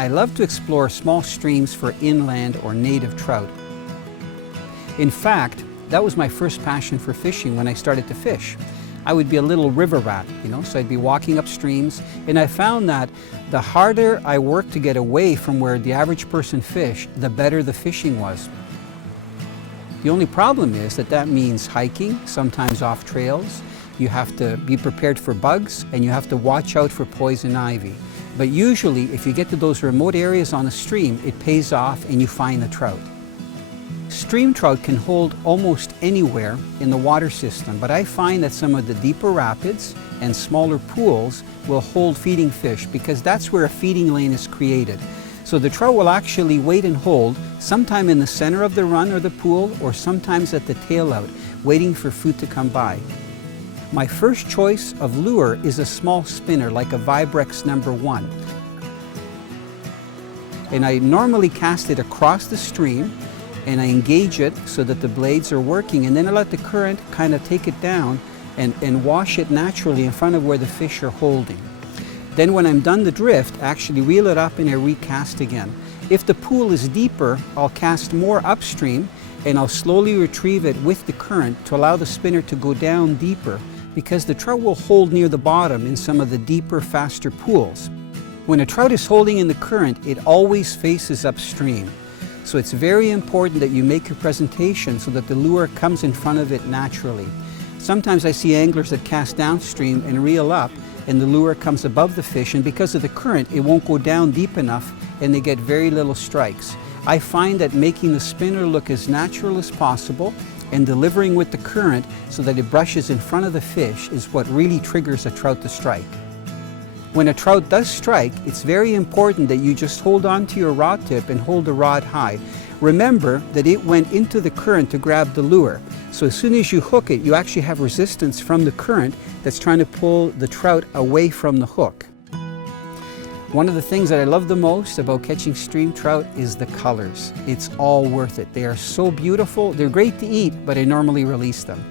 I love to explore small streams for inland or native trout. In fact, that was my first passion for fishing when I started to fish. I would be a little river rat, so I'd be walking up streams, and I found that the harder I worked to get away from where the average person fished, the better the fishing was. The only problem is that means hiking, sometimes off trails. You have to be prepared for bugs, and you have to watch out for poison ivy. But usually, if you get to those remote areas on a stream, it pays off and you find the trout. Stream trout can hold almost anywhere in the water system, but I find that some of the deeper rapids and smaller pools will hold feeding fish because that's where a feeding lane is created. So the trout will actually wait and hold, sometime in the center of the run or the pool, or sometimes at the tail out, waiting for food to come by. My first choice of lure is a small spinner like a Vibrex #1. And I normally cast it across the stream, and I engage it so that the blades are working, and then I let the current kind of take it down and wash it naturally in front of where the fish are holding. Then when I'm done the drift, I actually reel it up and I recast again. If the pool is deeper, I'll cast more upstream and I'll slowly retrieve it with the current to allow the spinner to go down deeper, because the trout will hold near the bottom in some of the deeper, faster pools. When a trout is holding in the current, it always faces upstream. So it's very important that you make your presentation so that the lure comes in front of it naturally. Sometimes I see anglers that cast downstream and reel up, and the lure comes above the fish, and because of the current, it won't go down deep enough and they get very little strikes. I find that making the spinner look as natural as possible and delivering with the current so that it brushes in front of the fish is what really triggers a trout to strike. When a trout does strike, it's very important that you just hold on to your rod tip and hold the rod high. Remember that it went into the current to grab the lure. So as soon as you hook it, you actually have resistance from the current that's trying to pull the trout away from the hook. One of the things that I love the most about catching stream trout is the colors. It's all worth it. They are so beautiful. They're great to eat, but I normally release them.